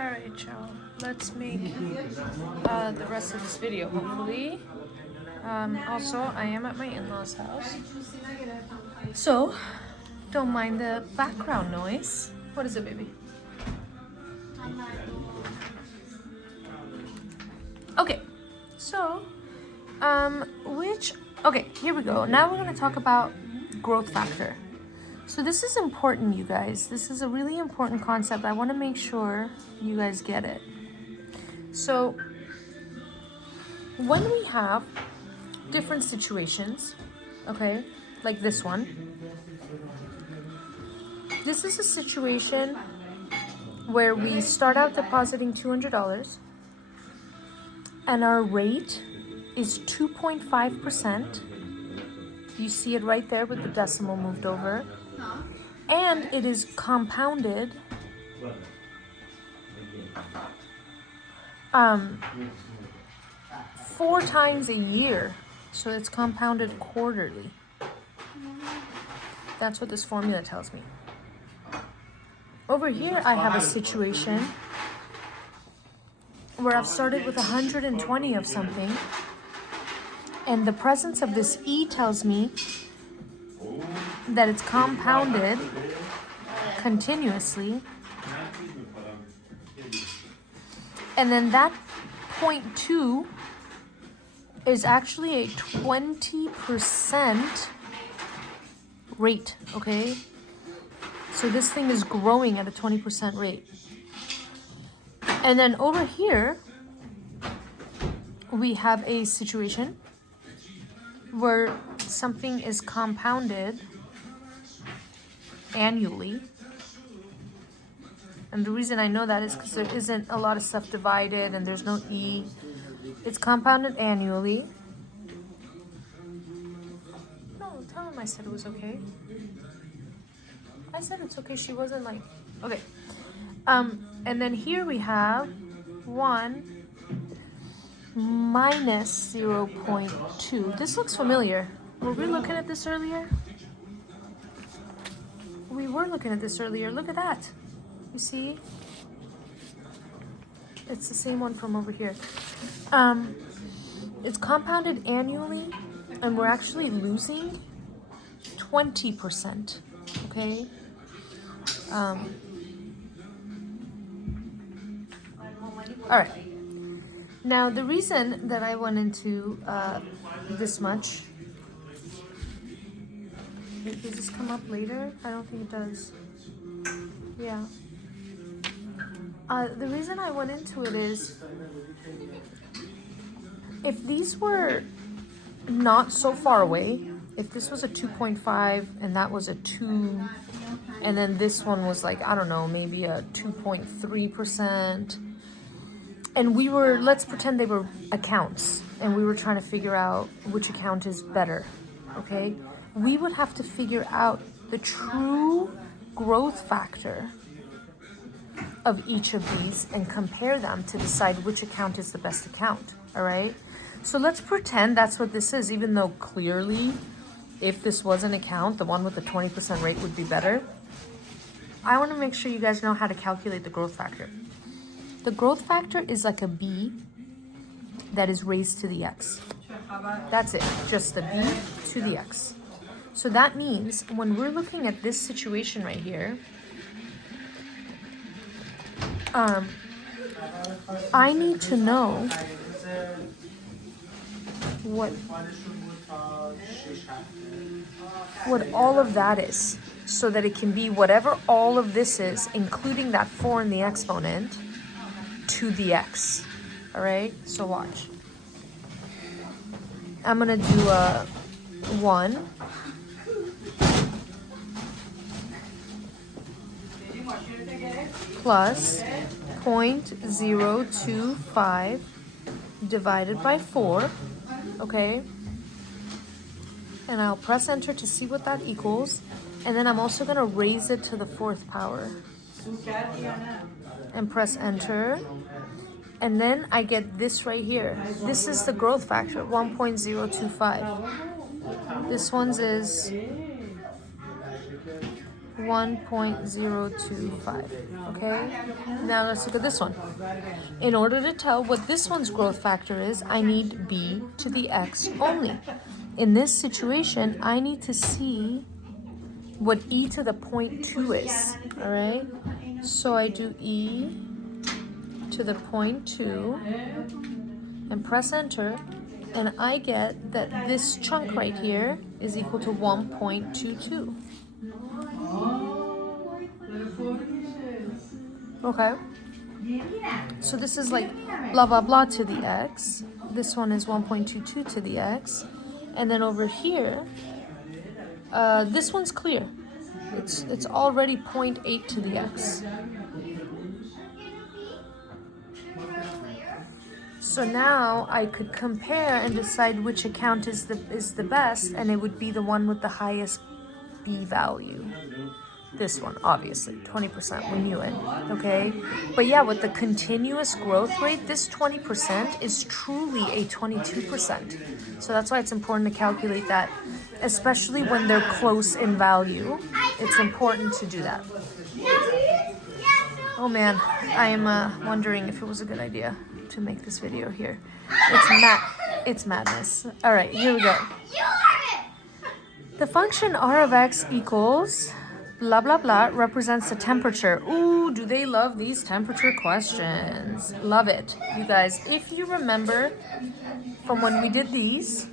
Alright, y'all. Let's make the rest of this video, hopefully. Also, I am at my in-laws' house. So, don't mind the background noise. What is it, baby? Okay, so, okay, here we go. Now we're going to talk about growth factor. So this is important, you guys. This is a really important concept. I want to make sure you guys get it. So when we have different situations, okay, like this one, this is a situation where we start out depositing $200 and our rate is 2.5%. You see it right there with the decimal moved over. And it is compounded 4 times a year. So it's compounded quarterly. That's what this formula tells me. Over here, I have a situation where I've started with 120 of something. And the presence of this E tells me that it's compounded continuously. And then that 0.2 is actually a 20% rate, okay? So this thing is growing at a 20% rate. And then over here, we have a situation where something is compounded annually. And the reason I know that is because there isn't a lot of stuff divided and there's no E. It's compounded annually. No, tell him I said it was okay. I said it's okay. She wasn't like, okay. And then here we have 1 minus 0.2. This looks familiar. Were we looking at this earlier? We were looking at this earlier. Look at that. You see? It's the same one from over here. It's compounded annually, and we're actually losing 20%. Okay? All right. Now, the reason that I went into this much... Does this come up later? I don't think it does. Yeah. The reason I went into it is, if these were not so far away, if this was a 2.5 and that was a 2, and then this one was like, I don't know, maybe a 2.3%, and we were, let's pretend they were accounts, and we were trying to figure out which account is better, okay? We would have to figure out the true growth factor of each of these and compare them to decide which account is the best account, all right? So let's pretend that's what this is, even though clearly if this was an account, the one with the 20% rate would be better. I want to make sure you guys know how to calculate the growth factor. The growth factor is like a b that is raised to the x. That's it, just the b to the x. So that means when we're looking at this situation right here, I need to know what all of that is, so that it can be whatever all of this is, including that 4 in the exponent, to the x. All right, so watch. I'm gonna do a 1 plus 0.025 divided by 4, okay? And I'll press enter to see what that equals. And then I'm also gonna raise it to the 4th power. And press enter. And then I get this right here. This is the growth factor, 1.025. This one's is 1.025. Okay, now let's look at this one. In order to tell what this one's growth factor is, I need b to the x only. In this situation, I need to see what e to the 0.2 is. All right, so I do e to the 0.2 and press enter, and I get that this chunk right here is equal to 1.22. Okay, so this is like blah blah blah to the x. This one is 1.22 to the x, and then over here, this one's clear. It's already 0.8 to the x. So now I could compare and decide which account is the best, and it would be the one with the highest b value. This one, obviously, 20%, we knew it, okay? But yeah, with the continuous growth rate, this 20% is truly a 22%. So that's why it's important to calculate that, especially when they're close in value. It's important to do that. Oh man, I am wondering if it was a good idea to make this video here. It's madness. All right, here we go. The function r of x equals blah blah blah represents the temperature. Ooh, do they love these temperature questions? Love it. You guys, if you remember from when we did these,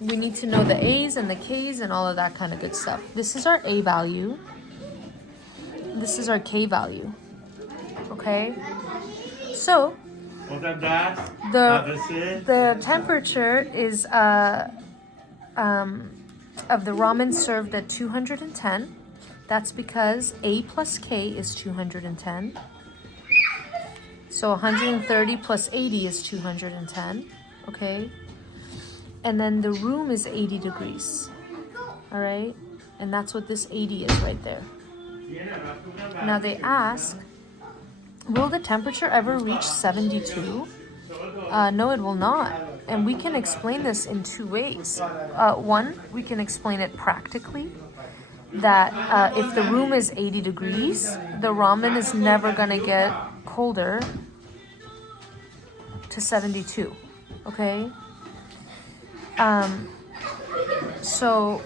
we need to know the a's and the k's and all of that kind of good stuff. This is our a value. This is our k value. Okay? So the temperature is of the ramen served at 210. That's because a plus k is 210. So 130 plus 80 is 210. Okay? And then the room is 80 degrees. All right? And that's what this 80 is right there. Now they ask, will the temperature ever reach 72? No, it will not. And we can explain this in two ways. One, we can explain it practically, that if the room is 80 degrees, the ramen is never going to get colder to 72, okay? So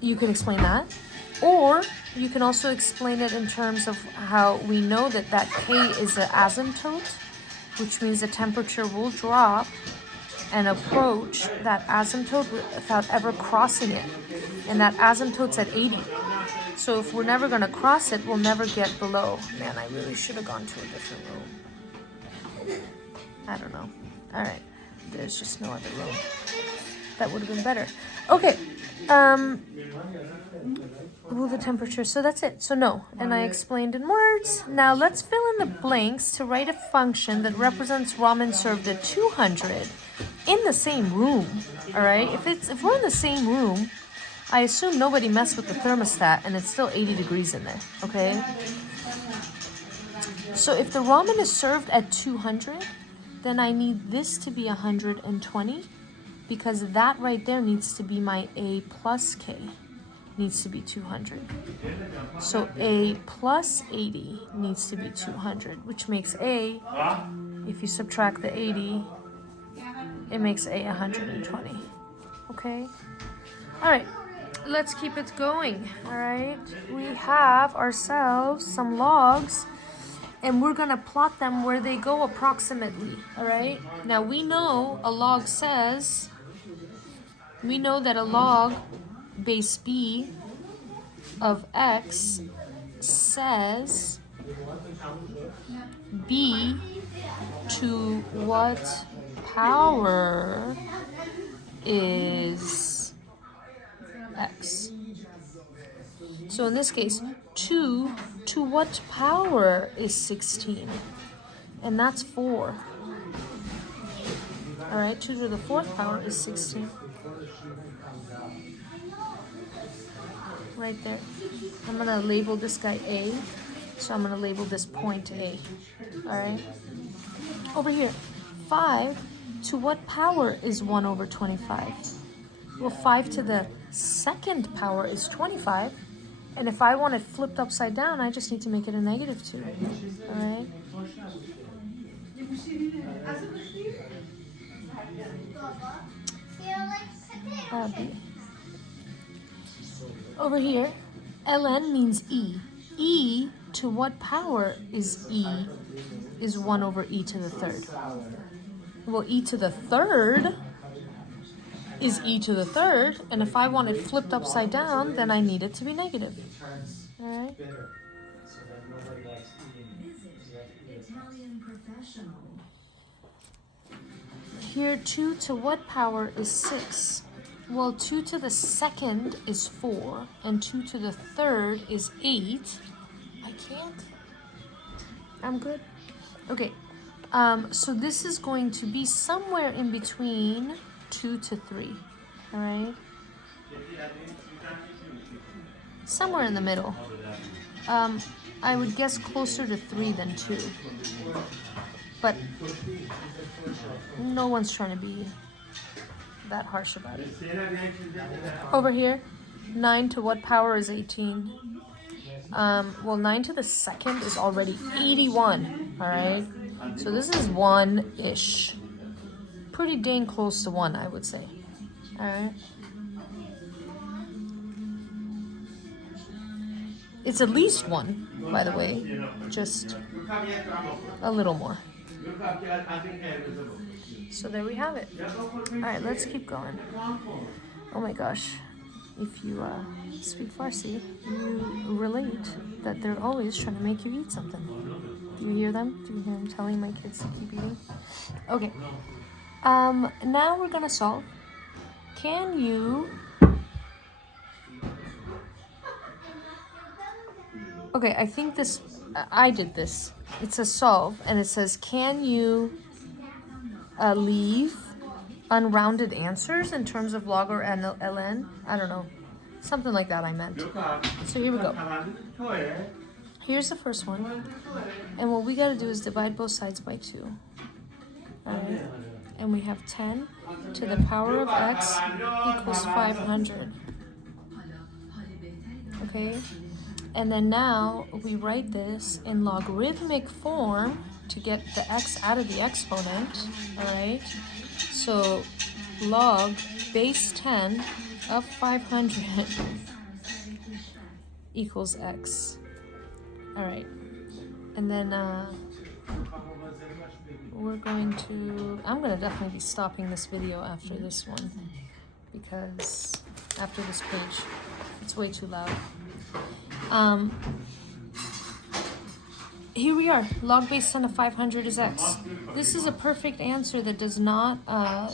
you can explain that. Or you can also explain it in terms of how we know that K is an asymptote, which means the temperature will drop and approach that asymptote without ever crossing it. And that asymptote's at 80. So if we're never going to cross it, we'll never get below. Man, I really should have gone to a different room. I don't know. All right. There's just no other room. That would have been better. Okay. Will the temperature, so that's it. So no, and I explained in words. Now let's fill in the blanks to write a function that represents ramen served at 200 in the same room. All right, if we're in the same room, I assume nobody messed with the thermostat and it's still 80 degrees in there. Okay, so if the ramen is served at 200, then I need this to be 120, because that right there needs to be my a plus k. Needs to be 200. So a plus 80 needs to be 200, which makes a, if you subtract the 80, it makes a 120. Okay? All right, let's keep it going. All right, we have ourselves some logs, and we're gonna plot them where they go approximately. All right, now we know a log says, we know that a log base b of x says b to what power is x. So in this case, 2 to what power is 16? And that's 4. All right, 2 to the 4th power is 16. Right there. I'm going to label this guy A. So I'm going to label this point A. All right. Over here, 5 to what power is 1 over 25? Well, 5 to the 2nd power is 25. And if I want it flipped upside down, I just need to make it a -2. All right? Over here, ln means e. E to what power is e? Is 1 over e to the third. Well, e to the third is e to the third, and if I want it flipped upside down, then I need it to be negative. All right? Here, 2 to what power is 6? Well, 2 to the second is 4, and 2 to the third is 8. I can't. I'm good. Okay, so this is going to be somewhere in between 2 to 3, all right? Somewhere in the middle. I would guess closer to 3 than 2. But no one's trying to be that harsh about it. Over here, 9 to what power is 18? Well, 9 to the second is already 81, all right? So this is 1-ish. Pretty dang close to 1, I would say, all right? It's at least 1, by the way, just a little more. So there we have it. All right, let's keep going. Oh my gosh. If you speak Farsi, you relate that they're always trying to make you eat something. Do you hear them? Do you hear them telling my kids to keep eating? Okay. Now we're gonna solve. Can you... Okay, I think this... I did this. It says solve, and it says, can you leave unrounded answers in terms of log or ln? I don't know. Something like that I meant. So here we go. Here's the first one. And what we got to do is divide both sides by 2. All right? And we have 10 to the power of x equals 500. Okay? And then now we write this in logarithmic form to get the x out of the exponent, all right? So log base 10 of 500 equals x. All right, and then we're going to, I'm going to definitely be stopping this video after this one, because after this page, it's way too loud. Here we are, log base 10 of 500 is x. This is a perfect answer that does not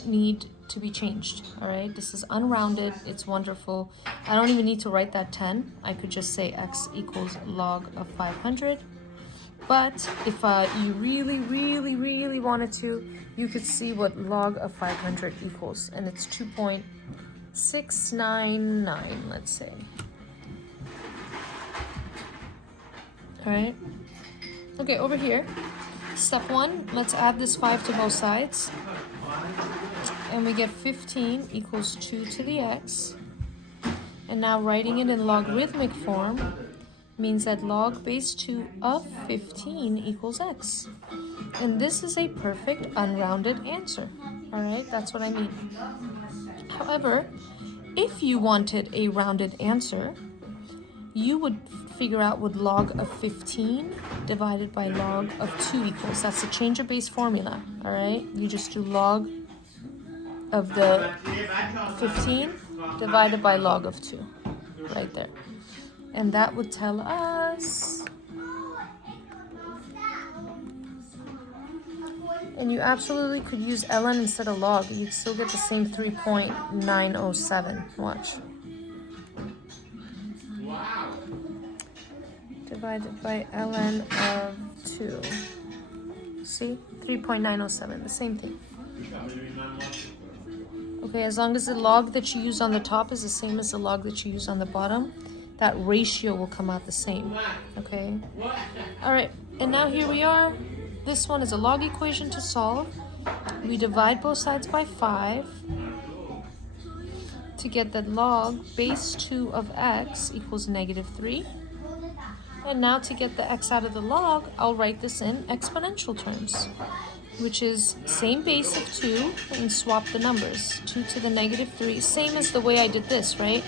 need to be changed, all right? This is unrounded, it's wonderful. I don't even need to write that 10. I could just say x equals log of 500. But if you really wanted to, you could see what log of 500 equals, and it's 2.699, let's say. All right? Okay, over here, step 1, let's add this 5 to both sides. And we get 15 equals 2 to the x. And now writing it in logarithmic form means that log base 2 of 15 equals x. And this is a perfect unrounded answer. All right, that's what I mean. However, if you wanted a rounded answer, you would figure out what log of 15 divided by log of 2 equals. That's the change of base formula, all right? You just do log of the 15 divided by log of 2, right there. And that would tell us... And you absolutely could use ln instead of log. You'd still get the same 3.907. Watch. Divided by ln of 2. See? 3.907, the same thing. Okay, as long as the log that you use on the top is the same as the log that you use on the bottom, that ratio will come out the same. Okay? All right, and now here we are. This one is a log equation to solve. We divide both sides by 5. to get the log base 2 of x equals -3. And now to get the x out of the log, I'll write this in exponential terms, which is same base of 2 and swap the numbers. 2 to the -3, same as the way I did this, right?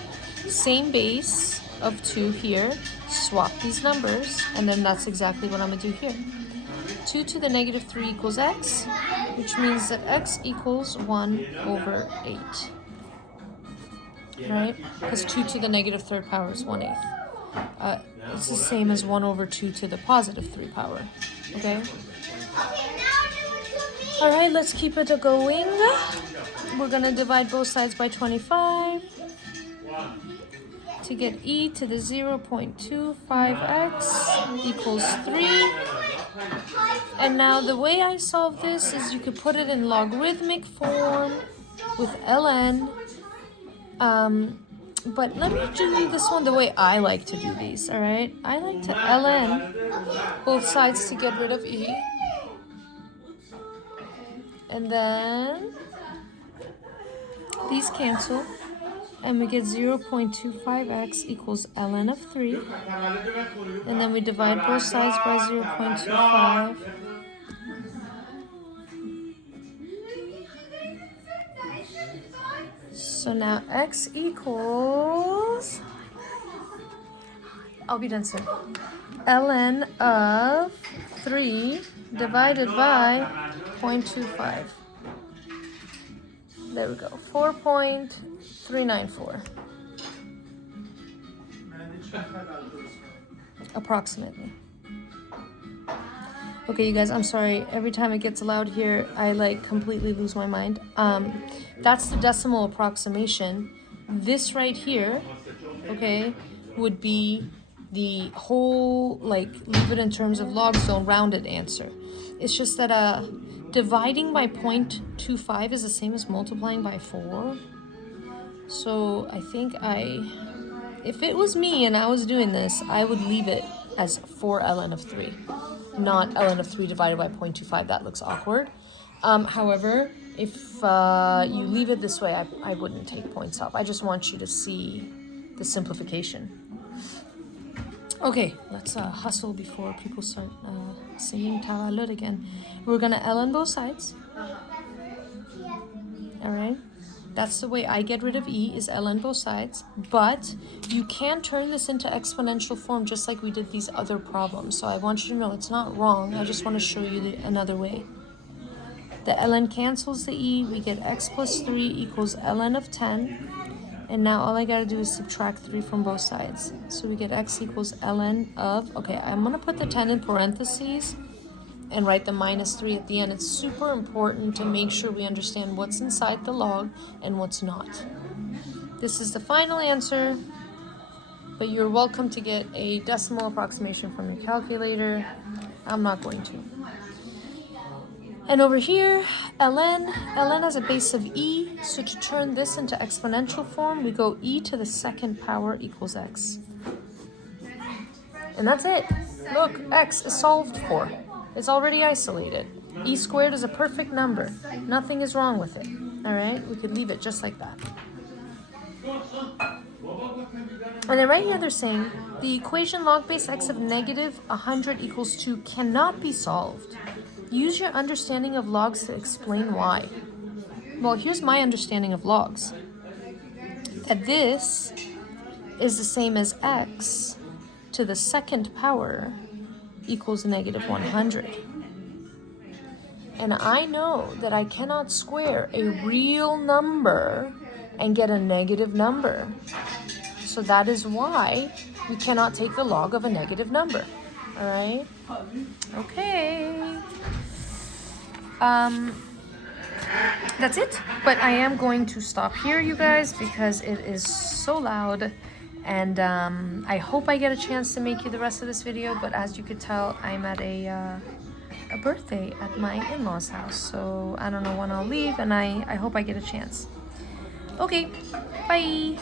Same base of 2 here, swap these numbers, and then that's exactly what I'm gonna do here. 2 to the -3 equals x, which means that x equals 1/8. Right? Because 2 to the -3 power is 1/8. It's the same as 1/2 to the +3 power. Okay? Alright, let's keep it going. We're gonna divide both sides by 25 to get e to the 0.25x equals 3. And now the way I solve this is you could put it in logarithmic form with ln. But let me do this one the way I like to do these, alright? I like to ln both sides to get rid of e. And then these cancel, and we get 0.25x equals ln of 3. And then we divide both sides by 0.25. So now x equals, I'll be done soon, ln of 3 divided by 0.25. There we go, 4.394. Approximately. Okay, you guys, I'm sorry. Every time it gets loud here, I like completely lose my mind. That's the decimal approximation. This right here, okay, would be the whole, like, leave it in terms of logs, don't rounded answer. It's just that dividing by 0.25 is the same as multiplying by 4. So I think if it was me and I was doing this, I would leave it as 4 ln of 3. Not ln of 3 divided by 0.25. That looks awkward. However, if you leave it this way, I wouldn't take points off. I just want you to see the simplification. Okay, let's hustle before people start singing Tavalud again. We're gonna ln both sides. All right. That's the way I get rid of e, is ln both sides. But you can turn this into exponential form just like we did these other problems. So I want you to know it's not wrong. I just want to show you another way. The ln cancels the e. We get x plus 3 equals ln of 10. And now all I got to do is subtract 3 from both sides. So we get x equals ln of, okay, I'm going to put the 10 in parentheses and write the -3 at the end. It's super important to make sure we understand what's inside the log and what's not. This is the final answer, but you're welcome to get a decimal approximation from your calculator. I'm not going to. And over here, ln has a base of e, so to turn this into exponential form, we go e to the 2nd power equals x. And that's it. Look, x is solved for. It's already isolated. E squared is a perfect number. Nothing is wrong with it. All right, we could leave it just like that. And then right here they're saying the equation log base x of -100 equals 2 cannot be solved. Use your understanding of logs to explain why. Well, here's my understanding of logs. That this is the same as x to the 2nd power equals -100. And I know that I cannot square a real number and get a negative number. So that is why we cannot take the log of a negative number. All right? Okay. That's it. But I am going to stop here, you guys, because it is so loud. And I hope I get a chance to make you the rest of this video, but as you could tell, I'm at a birthday at my in-laws' house, so I don't know when I'll leave, and I hope I get a chance. Okay, bye!